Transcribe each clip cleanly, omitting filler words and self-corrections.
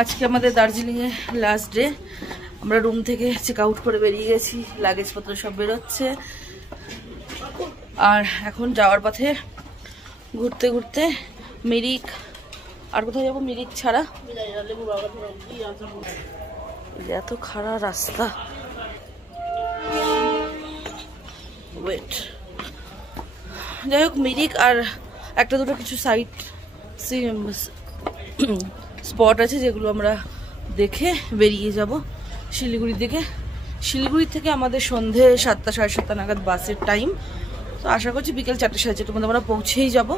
আজকে আমাদের দার্জিলিংয়ে লাস্ট ডে। আমরা রুম থেকে চেক আউট করে বেরিয়ে গেছি, লাগেজপত্র সব বেরোচ্ছে। আর এখন যাওয়ার পথে ঘুরতে ঘুরতে মিরিক, আর কোথায় যাবো মিরিক ছাড়া, এত খারাপ রাস্তা। ওয়েট, যাই হোক মিরিক আর একটা দুটো কিছু সাইট স্পট আছে যেগুলো আমরা দেখে বেরিয়ে যাব শিলিগুড়ির দিকে। শিলিগুড়ি থেকে আমাদের সন্ধে 7টা সাড়ে 7টা নাগাদ বাসের টাইম, তো আশা করছি বিকেল 4টে সাড়ে 4টের মধ্যে আমরা পৌঁছেই যাব।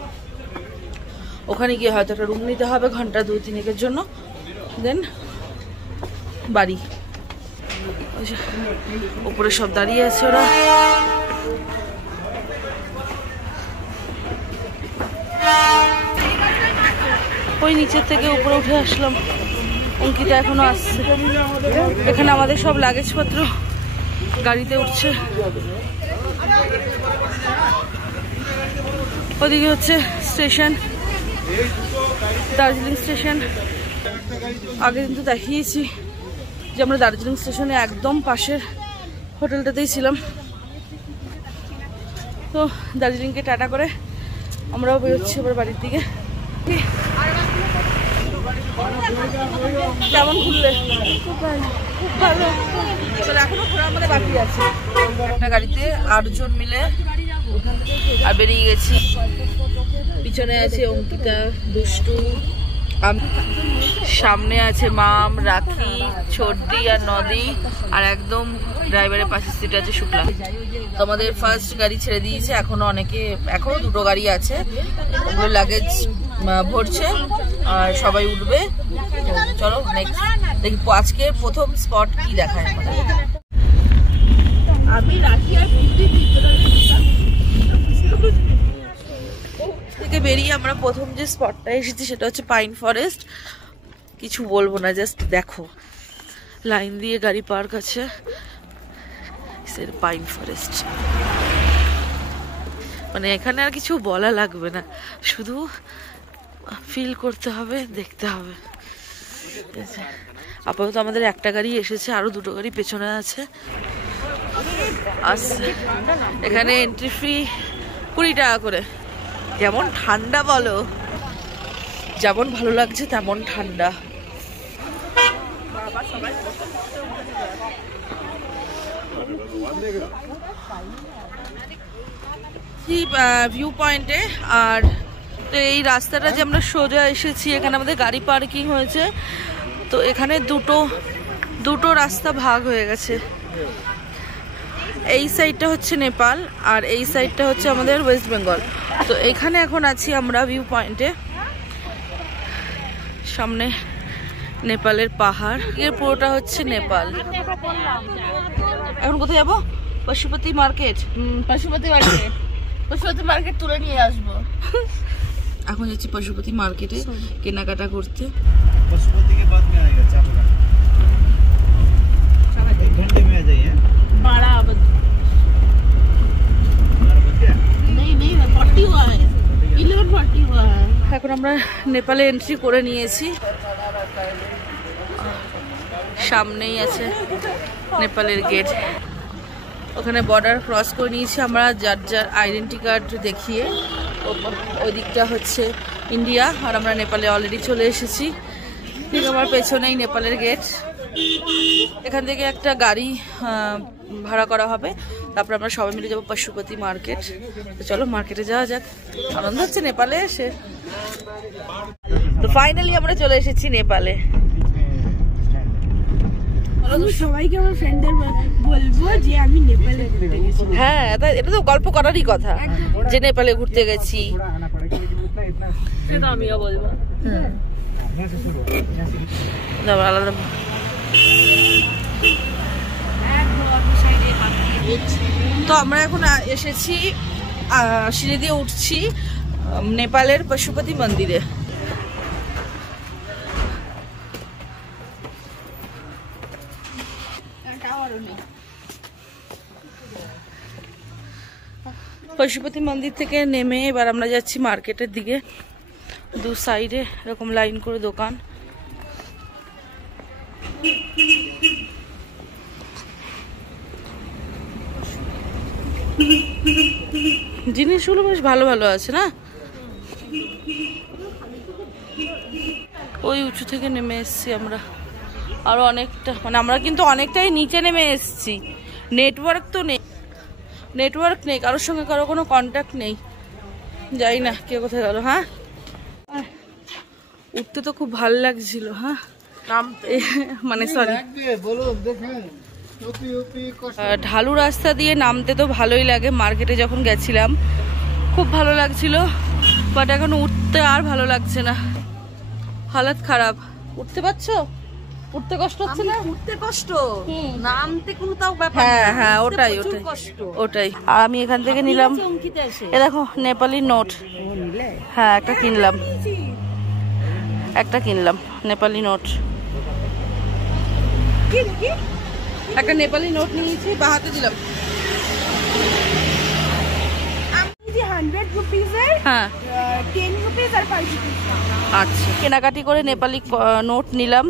ওখানে গিয়ে হয়তো একটা রুম নিতে হবে ঘন্টা 2-3 জন্য, দেন বাড়ি। উপরে সব দাঁড়িয়ে আছে ওরা। ওই নিচের থেকে উপরে উঠে আসলাম, অঙ্কিতা এখনো আসছে। এখানে আমাদের সব লাগেজপত্র গাড়িতে উঠছে। ওদিকে হচ্ছে স্টেশন, দার্জিলিং স্টেশন। আগে কিন্তু দেখিয়েছি যে আমরা দার্জিলিং স্টেশনে একদম পাশের হোটেলটাতেই ছিলাম। তো দার্জিলিংকে টাটা করে আমরাও বেরোচ্ছি এবার বাড়ির দিকে। কেমন ঘুরলে? খুব ভালো। এখনো ঘোরা আমাদের বাকি আছে। একটা গাড়িতে 8 জন মিলে আর বেরিয়ে গেছি। পিছনে আছে অঙ্কিতা, দুষ্টু, সামনে আছে মাম, রাখি, ছোটদি আর নদী, আর একদম ড্রাইভারের পাশের সিটে আছে শুক্লা। তো আমাদের ফার্স্ট গাড়ি ছেড়ে দিয়েছে, এখনো 2টো গাড়ি আছে, ওগুলো লাগেজ ভরছে আর সবাই উঠবে। চলো নেক্সট দেখি আজকে প্রথম স্পট কি দেখায় আমাদের। আমি রাখি আর থেকে বেরিয়ে আমরা প্রথম যে স্পটটা এসেছি সেটা হচ্ছে পাইন ফরেস্ট। কিছু বলবো না, জাস্ট দেখো, লাইন দিয়ে গাড়ি পার্ক আছে। পাইন ফরেস্ট মানে এখানে আর কিছু বলা লাগবে না, শুধু ফিল করতে হবে, দেখতে হবে। আপাতত আমাদের একটা গাড়ি এসেছে, আরো 2টো গাড়ি পেছনে আছে আসছে। এখানে এন্ট্রি ফি 20 টাকা করে। যেমন ঠান্ডা বলো, যেমন ভালো লাগছে তেমন ঠান্ডা। ভিউ পয়েন্টে। আর এই রাস্তাটা যে আমরা সোজা এসেছি, এখানে আমাদের গাড়ি পার্কিং হয়েছে। তো এখানে দুটো রাস্তা ভাগ হয়ে গেছে। এই সাইডটা হচ্ছে নেপাল আর এই সাইডটা হচ্ছে আমাদের ওয়েস্ট বেঙ্গল। তো এখানে এখন আছি আমরা ভিউ পয়েন্টে, সামনে নেপালের পাহাড়, এর পুরোটা হচ্ছে নেপাল। এখন কোথায় যাবো? পশুপতি মার্কেট। পশুপতি মার্কেট তুলে নিয়ে আসবো। এখন যাচ্ছি পশুপতি মার্কেটে কেনাকাটা করতে। पशुपति के बाद में आएगा चापका, 1 घंटे में आ जाइए। 12 बजे नहीं 40 हुआ है, 11:40 हुआ है। এখন আমরা নেপালে এন্ট্রি করে নিয়েছি, সামনেই আছে নেপালের গেট। ওখানে বর্ডার ক্রস করে নিয়েছি আমরা, যার আইডেন্টি কার্ড দেখিয়ে। ওই দিকটা হচ্ছে ইন্ডিয়া আর আমরা নেপালে অলরেডি চলে এসেছি। ঠিক আমার পেছনেই নেপালের গেট। এখান থেকে একটা গাড়ি ভাড়া করা হবে, তারপর আমরা সবাই মিলে যাবো পশুপতি মার্কেট। তো চলো মার্কেটে যাওয়া যাক, আনন্দ হচ্ছে নেপালে এসে। তো ফাইনালি আমরা চলে এসেছি নেপালে। সবাইকে আমার ফ্রেন্ডদের বলবো যে আমি নেপালে ঘুরতে গেছি। হ্যাঁ, এটা তো গল্প করারই কথা যে নেপালে ঘুরতে গেছি। সেটা আমিও বলবো। আলাদা তো আমরা এখন এসেছি, সিঁড়ি দিয়ে উঠছি নেপালের পশুপতি মন্দিরে। পশুপতি মন্দির থেকে নেমে এবার আমরা যাচ্ছি মার্কেটের দিকে। 2 সাইডে এরকম লাইন করে দোকান। জিনিসগুলো বেশ ভালো ভালো আছে না। ওই উঁচু থেকে নেমে এসছি আমরা, আরো অনেকটা, মানে আমরা কিন্তু অনেকটাই নিচে নেমে এসছি। নেটওয়ার্ক তো নেই, নেটওয়ার্ক নেই, কারোর সঙ্গে কারো কোনো কন্ট্যাক্ট নেই। যাই না কে কোথায় গেল। হ্যাঁ, উঠতে তো খুব ভালো লাগছিল। হ্যাঁ, মানে সরি, ঢালু রাস্তা দিয়ে নামতে তো ভালোই লাগে। মার্কেটে যখন গেছিলাম খুব ভালো লাগছিল, বাট এখন উঠতে আর ভালো লাগছে না, হালত খারাপ। উঠতে পারছো? উঠতে কষ্ট হচ্ছে না? উঠতে কষ্ট, নামতে কোনো তাও ব্যাপার। হ্যাঁ হ্যাঁ, ওটাই ওটাই ওটাই। আর আমি এখান থেকে নিলাম, এ দেখো নেপালি নোট। হ্যাঁ, একটা কিনলাম নেপালি নোট। একটা নেপালি নোট নিয়েছি, বাহাতে দিলাম। হ্যাঁ, আচ্ছা, কেনাকাটি করে নেপালি নোট নিলাম।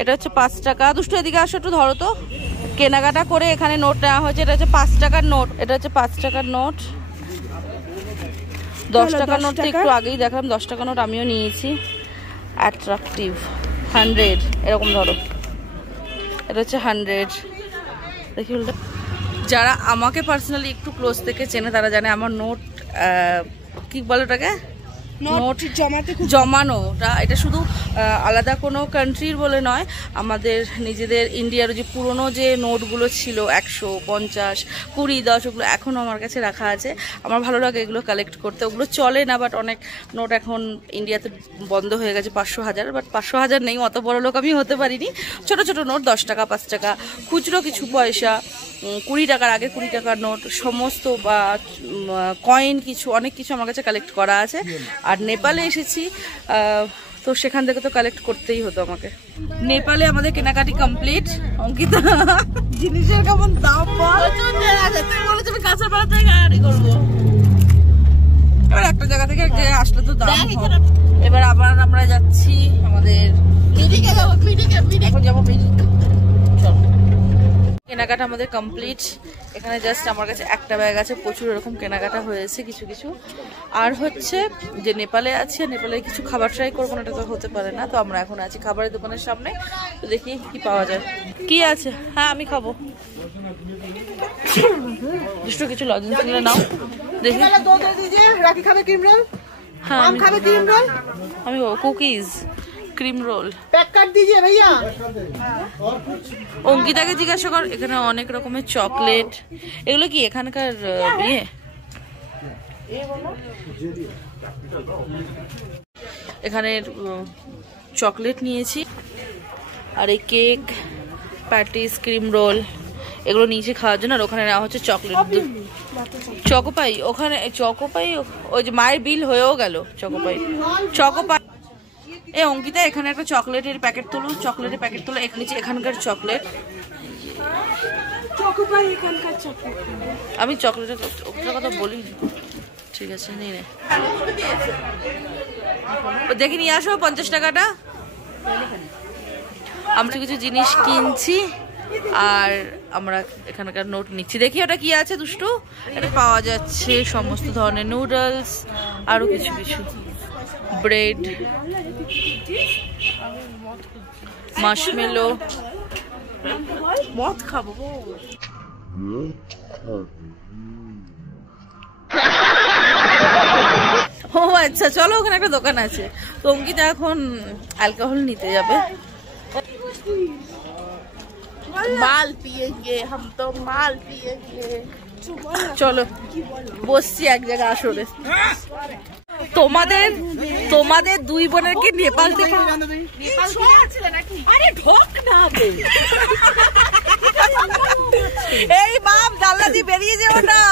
এটা হচ্ছে 5 টাকা। দুষ্টু এদিকে আসো একটু, ধরো তো। কেনাকাটা করে এখানে নোট নেওয়া হয়েছে। এটা হচ্ছে 5 টাকার নোট। এটা হচ্ছে 5 টাকার নোট। 10 টাকার নোটটা একটু আগেই দেখলাম। 10 টাকার নোট আমিও নিয়েছি। অ্যাট্রাকটিভ 100 এরকম ধরো। এটা হচ্ছে 100। দেখি, যারা আমাকে পার্সোনালি একটু ক্লোজ থেকে চেনে তারা জানে আমার নোট কি বলে ওটাকে, নোট জমানোটা। এটা শুধু আলাদা কোনো কান্ট্রির বলে নয়, আমাদের নিজেদের ইন্ডিয়ার যে পুরনো যে নোটগুলো ছিল 100, 50, 20, 10, ওগুলো এখনও আমার কাছে রাখা আছে। আমার ভালো লাগে এগুলো কালেক্ট করতে। ওগুলো চলে না, বাট অনেক নোট এখন ইন্ডিয়াতে বন্ধ হয়ে গেছে। 500, 1000, বাট 500, 1000 নেই, অত বড় লোক আমি হতে পারিনি। ছোট ছোট নোট 10 টাকা, 5 টাকা, খুচরো কিছু পয়সা, 20 টাকার আগে 20 টাকার নোট, সমস্ত বা কয়েন, কিছু অনেক কিছু আমার কাছে কালেক্ট করা আছে। আর নেপালে এসেছি তো সেখান থেকে তো কালেক্ট করতেই হতো আমাকে। নেপালে আমাদের কেনাকাটি কমপ্লিট। অঙ্কিতা, জিনিসের কেমন দাম কাঁচাপাড়া থেকে গাড়ি করবো। এবার একটা জায়গা থেকে এক জায়গায় আসলে তো দাম। এবার আবার আমরা যাচ্ছি আমাদের, এখন যাবো মিরিক। কেনাকাটা আমাদের কমপ্লিট। এখানে জাস্ট আমার কাছে একটা ব্যাগ আছে, প্রচুর এরকম কেনাকাটা হয়েছে কিছু কিছু। আর হচ্ছে যে নেপালে আছে, নেপালে কিছু খাবার ট্রাই করবো না, এটা তো হতে পারে না। তো আমরা এখন আছি খাবারের দোকানের সামনে, তো দেখি কি পাওয়া যায়। কি আছে? হ্যাঁ, আমি খাবো। দুষ্টু কিছু লজেন্স নিলে নাও, দেখি। হ্যাঁ, আমি কুকিজ, ক্রিম রোল প্যাক কর দিজিয়ে ভাইয়া। অঙ্কিতাকে জিজ্ঞাসা কর, এখানে অনেক রকমের চকলেট। এগুলো কি এখানকার বিয়ে? এখানে চকলেট নিয়েছি, আর এই কেক, প্যাটিস, ক্রিম রোল এগুলো নিয়েছি খাওয়ার জন্য। আর ওখানে নেওয়া হচ্ছে চকলেট, চকোপাই। ওখানে চকোপাই, ওই যে মায়ের বিল হয়েও গেল। চকোপাই। এ অঙ্কিতা, এখানে একটা চকলেটের প্যাকেট তোলো, চকলেটের প্যাকেট তোলো। এখানকার চকলেট, আমি চকলেটের কথা বলিনি। ঠিক আছে, নিয়ে নে, দেখে নিয়ে আসো 50 টাকাটা। আমরা কিছু জিনিস কিনছি আর আমরা এখানকার নোট নিচ্ছি। দেখি ওটা কি আছে দুষ্টু। এটা পাওয়া যাচ্ছে সমস্ত ধরনের নুডলস, আরো কিছু কিছু, ব্রেড, মার্শমেলো। মদ খাবো। ও আচ্ছা, চলো, ওখানে একটা দোকান আছে। তো অঙ্কিতা এখন অ্যালকোহল নিতে যাবে। মাল পিয়েঙ্গে, হাম তো মাল পিয়েঙ্গে। চলো, বসছি এক জায়গায় আসরে। তোমাদের দুই বোনের কি নেপাল থেকে? আরে ঢোক না, এই বাপ, জানলা দিয়ে বেরিয়ে যাও না।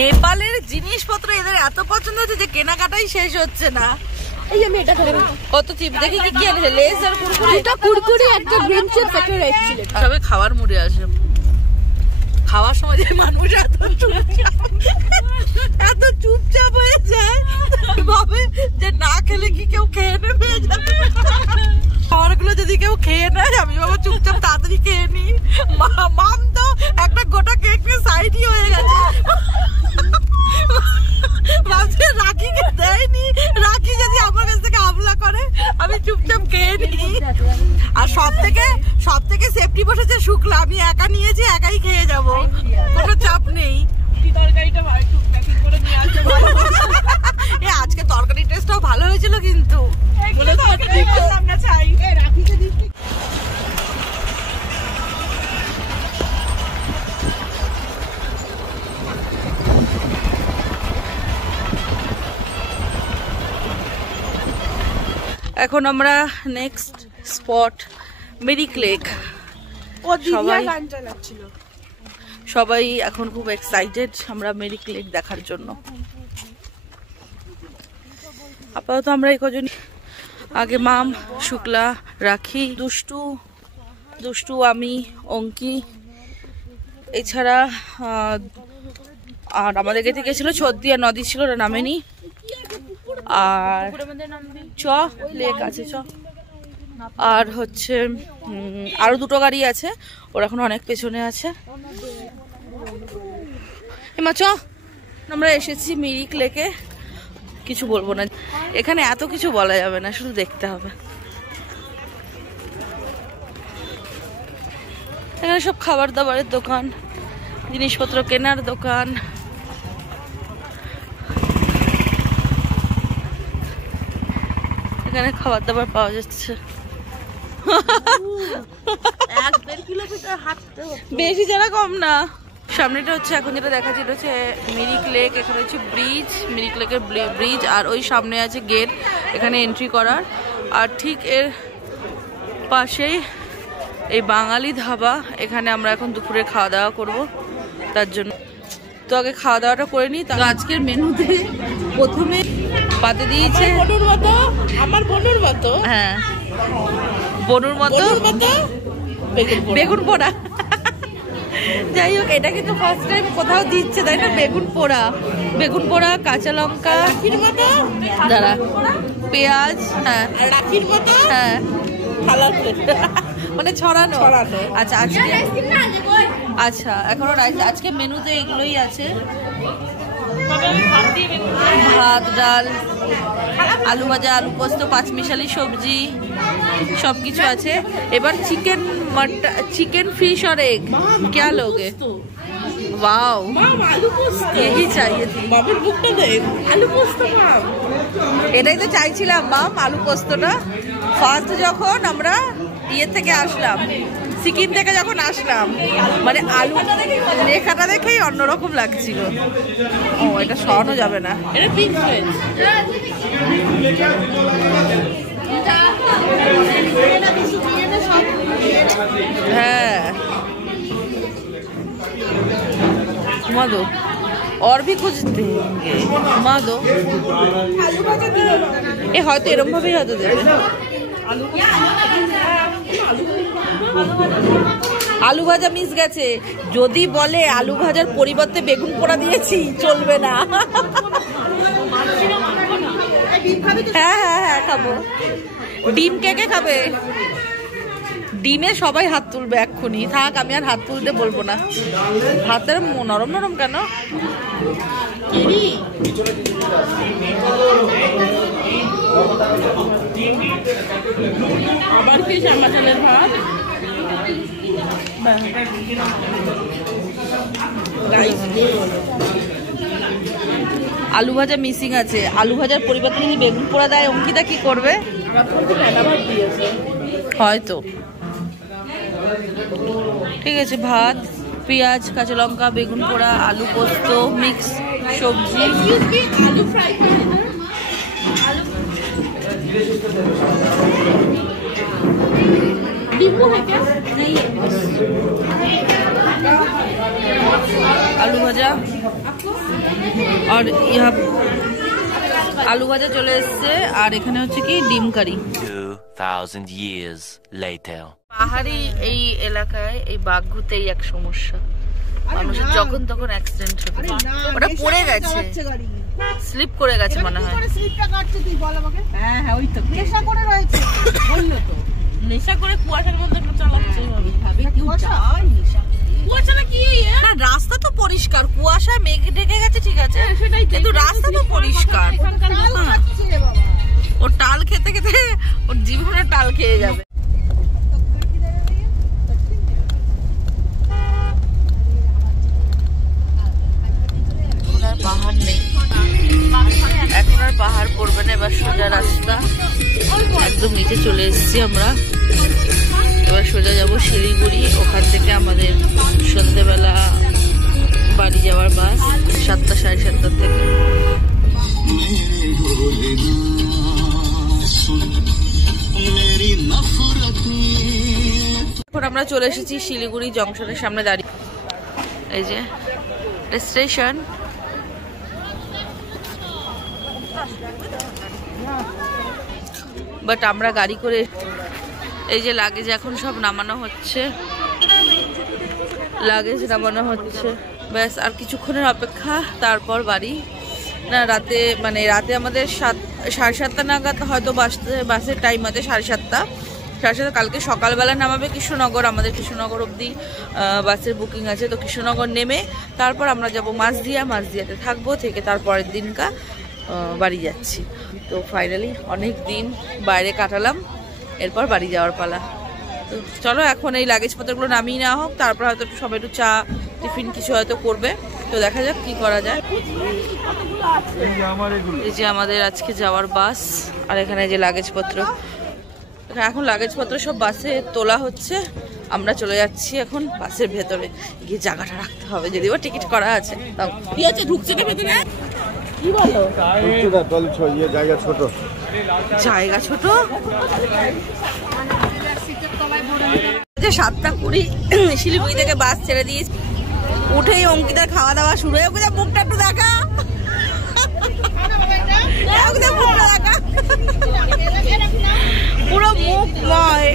নেপালের জিনিসপত্র এদের এত পছন্দ হচ্ছে যে কেনাকাটাই শেষ হচ্ছে না। এই আমি এটা খাবো। কত চিপ দেখি কি আছে, লেস আর কুরকুরে। এটা কুরকুরে, একটা গ্রিন চিপস, একটা রেড চিলি। সবে খাওয়ার মুডে আসে। খাওয়ার সময় যে মানুষ এত চুপচাপ হয়ে যায়, ভাবে যে না খেলে কি কেউ খেয়ে নেবে, খাবারগুলো যদি কেউ খেয়ে নেয় আমি বাবা চুপচাপ তাড়াতাড়ি খেয়ে নি। মাম তো একটা গোটা কেক নিয়ে সাইডই হয়ে গেছে, ভাবছে রাখিকে দেয়নি, রাখি যদি আমার কাছ থেকে হামলা করে আমি চুপচাপ খেয়ে নি। আর সব থেকে সেফটি বসেছে শুক্লা, আমি একা নিয়েছি, একাই খেয়ে যাবো, কোনো চাপ নেই। আজকে তরকারির টেস্টটাও ভালো হয়েছিল কিন্তু। এখন আমরা নেক্সট স্পট মেরিক লেক। সবাই এখন খুব এক্সাইটেড আমরা মেরিক লেক দেখার জন্য। আপাতত আমরা এই কজন, আগে মাম, শুক্লা, রাখি, দুষ্টু, আমি, অঙ্কি, এছাড়া আর আমাদের গেতে গেছিল ছদ্দি আর নদী ছিল, ওরা নামেনি। আর লেক আছে আর হচ্ছে আরো দুটো গাড়ি আছে, ওরা এখন অনেক পেছনে আছে। আমরা এসেছি মিরিক লেকে, কিছু বলবো না এখানে, এত কিছু বলা যাবে না, শুধু দেখতে হবে। এখানে সব খাবার দাবারের দোকান, জিনিসপত্র কেনার দোকান। এখানে খাবার দাবার পাওয়া যাচ্ছে। বেশি যারা কম না। সামনেটা হচ্ছে এখন যেটা দেখাচ্ছি এটা হচ্ছে মিরিক লেক। এখানে হচ্ছে ব্রিজ, মিরিক লেকের ব্রিজ, আর ওই সামনে আছে গেট এখানে এন্ট্রি করার। আর ঠিক এর পাশেই এই বাঙালি ধাবা, এখানে আমরা এখন দুপুরে খাওয়া দাওয়া করবো। তার জন্য তো আগে খাওয়া দাওয়াটা করে নিই। আজকের মেনুতে প্রথমে পাতে দিয়েছে আমার বনুর মতো, হ্যাঁ বনুর মতো বেগুন পোড়া। যাই হোক, এটা কিন্তু ফার্স্ট টাইম কোথাও দিচ্ছে, তাই না? বেগুন পোড়া, কাঁচা লঙ্কা, দাঁড়া, পেঁয়াজ, হ্যাঁ রাখির মতো, হ্যাঁ মানে ছড়ানো। আচ্ছা এখনো আজকে মেনুতে এগুলোই আছে, ভাত, ডাল, আলু ভাজা, আলু পোস্ত, পাঁচমিশালি সবজি, সবকিছু আছে। এবার चिकन फिश और एग क्या लोगे? वाओ, यही चाहिए थी। आलू पोस्त এটাই তো চাইছিলাম মাম, আলু পোস্তটা। ফার্স্ট যখন আমরা ইয়ে থেকে আসলাম, সিকিম থেকে যখন আসলাম, মানে আলু লেখাটা দেখেই অন্যরকম লাগছিল। ও এটা সরানো যাবে না, এটা পিঙ্ক ভেজ। হ্যাঁ মাদো और भी कुछ देंगे मादो, এ হয়তো এরকম ভাবেই হয়তো দেবে। আলু ভাজা মিস গেছে, যদি বলে আলু ভাজার পরিবর্তে বেগুন পোড়া দিয়েছি চলবে না। হ্যাঁ হ্যাঁ হ্যাঁ খাবো। ডিম কে কে খাবে? ডিমে সবাই হাত তুলবে এক্ষুনি। থাক, আমি আর হাত তুলতে বলবো না। হাতের নরম নরম কেন? আবার কি চামাচালের ভাত? আলু ভাজা মিসিং আছে। আলু ভাজার পরিবর্তে যদি বেগুন পোড়া দেয় অঙ্কিতা কি করবে? হয়তো। ঠিক আছে, ভাত, পেঁয়াজ, কাঁচা লঙ্কা, বেগুন পোড়া, আলু পোস্ত, মিক্স সবজি। আলু ভাজা আর ইহা আলু ভাজা চলে এসছে। আর এখানে হচ্ছে কি ডিম কারি। 2000 years later. পাহাড়ি এই এলাকায় এই বাঘ ঘুরতেই এক সমস্যা, মানুষের যখন তখন অ্যাক্সিডেন্ট হতে। ওটা পড়ে গেছে, স্লিপ করে গেছে মনে হয়। স্লিপটা কাটছে তুই বল আমাকে। হ্যাঁ হ্যাঁ ওই তো নেশা করে রয়েছে বললো তো। নেশা করে কুয়াশার মধ্যে চালাচ্ছে এইভাবে। কুয়াশাটা কি? না রাস্তা তো পরিষ্কার, কুয়াশায় মেঘ ঢেকে গেছে ঠিক আছে, কিন্তু রাস্তা তো পরিষ্কার। ওর টাল খেতে খেতে ওর জীবনে টাল খেয়ে যাবে। পাহাড় নেই এখন, আর পাহাড় পড়বে না, এবার সোজা রাস্তা একদম নিচে চলে এসেছি আমরা। এবার সোজা যাব শিলিগুড়ি, ওখান থেকে আমাদের সন্ধ্যেবেলা বাড়ি যাওয়ার বাস 7টা 7:30 থেকে। এখন আমরা চলে এসেছি শিলিগুড়ি জংশনের সামনে দাঁড়িয়ে। এই যে স্টেশন, বাট আমরা গাড়ি করে। এই যে লাগেজ এখন সব নামানো হচ্ছে, লাগেজ নামানো হচ্ছে, ব্যাস আর কিছুক্ষণের অপেক্ষা, তারপর বাড়ি। না রাতে মানে রাতে আমাদের 7:30 নাগাদ হয়তো বাসের টাইম আছে 7:30। কালকে সকালবেলা নামাবে কৃষ্ণনগর, আমাদের কৃষ্ণনগর অবধি বাসের বুকিং আছে। তো কৃষ্ণনগর নেমে তারপর আমরা যাব মাঝদিয়াতে থাকবো, থেকে তারপরের দিনকা বাড়ি যাচ্ছি। তো ফাইনালি অনেক দিন বাইরে কাটালাম, এরপর বাড়ি যাওয়ার পালা। তো চলো এখন এই লাগেজপত্রগুলো নামিয়ে নেওয়া হোক, তারপর হয়তো সবাই একটু চা টিফিন কিছু হয়তো করবে। তো দেখা যাক কি করা যায়। এই যে আমাদের আজকে যাওয়ার বাস, আর এখানে যে লাগেজপত্র, এখন লাগেজপত্র সব বাসে তোলা হচ্ছে। আমরা চলে যাচ্ছি এখন বাসের ভেতরে, গিয়ে জায়গাটা রাখতে হবে, যদিও টিকিট করা আছে। তাও কি আছে, ঢুকছে না ভেতরে? কি বলো জায়গা ছোট, জায়গা ছোট। 7:20 শিলিগুড়ি থেকে বাস ছেড়ে দিয়েছি, উঠেই অঙ্কিতার খাওয়া দাওয়া শুরু হয়ে। অঙ্কিতা মুখটা একটু দেখা, পুরো মুখময়,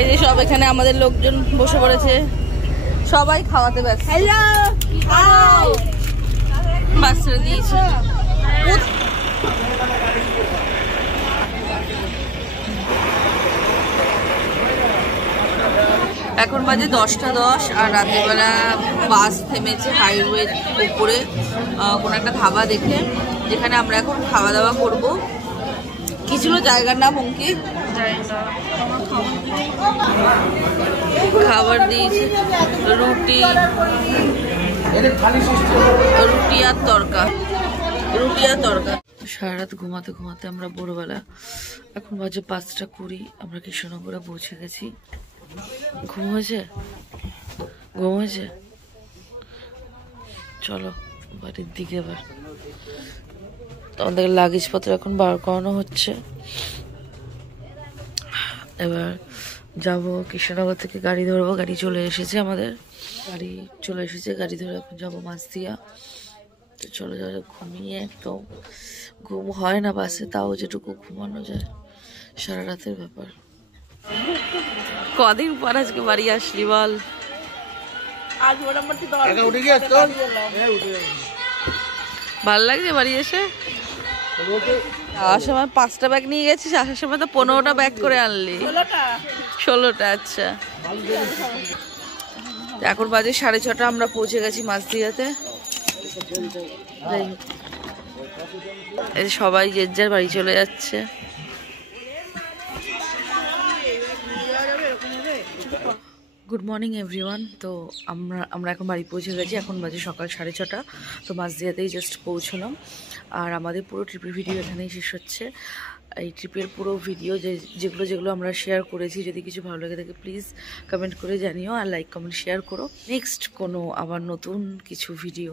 এই যে সব এখানে আমাদের লোকজন বসে পড়েছে, সবাই খাওয়াতে ব্যস্ত। বাস ছেড়ে দিয়েছে। এখন বাজে 10:10, আর রাতেরবেলা বাস থেমেছে হাইওয়ের উপরে কোনো একটা ধাবা দেখে, যেখানে আমরা এখন খাওয়া দাওয়া করবো। কি ছিল জায়গার নাম অঙ্কি? খাবার দিয়েছে রুটি আর তরকা। সারা রাত ঘুমাতে ঘুমাতে আমরা ভোরবেলা, এখন বাজে 5:20, আমরা কৃষ্ণনগরে পৌঁছে গেছি। ঘুম হয়েছে, চলো বাড়ির দিকে। এবার আমাদের লাগেজপত্র এখন বার করানো হচ্ছে। এবার যাব কৃষ্ণনগর থেকে, গাড়ি ধরবো। গাড়ি চলে এসেছে আমাদের, গাড়ি ধরে এখন যাবো মাঝদিয়া। তো চলো যাও, ঘুমিয়ে একদম ঘুম হয় না বাসে, তাও যেটুকু ঘুমানো যায়, সারা রাতের ব্যাপার। কদিন পর আজকে বাড়ি আসলি বল? ভাল লাগছে বাড়ি এসে? যাওয়ার সময় 5টা ব্যাগ নিয়ে গেছিস, আসার সময় তো 15টা ব্যাগ করে আনলি। 16টা। আচ্ছা, এখন বাজে 6:30, আমরা পৌঁছে গেছি মাঝদিয়াতে। সবাই যে যার বাড়ি চলে যাচ্ছে। Good morning everyone. তো আমরা এখন বাড়ি পৌঁছে গেছি, এখন বাজে সকাল 6:30। তো মাঝদিয়াতেই জাস্ট পৌঁছলাম, আর আমাদের পুরো ট্রিপের ভিডিও এখানেই শেষ হচ্ছে। এই ট্রিপের পুরো ভিডিও যেগুলো আমরা শেয়ার করেছি, যদি কিছু ভালো লাগে থাকে প্লিজ কমেন্ট করে জানিও, আর লাইক কমেন্ট শেয়ার করো। নেক্সট কোনো আবার নতুন কিছু ভিডিও,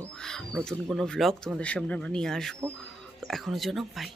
নতুন কোনো ভ্লগ তোমাদের সামনে আমরা নিয়ে আসবো। তো এখনের জন্য বাই।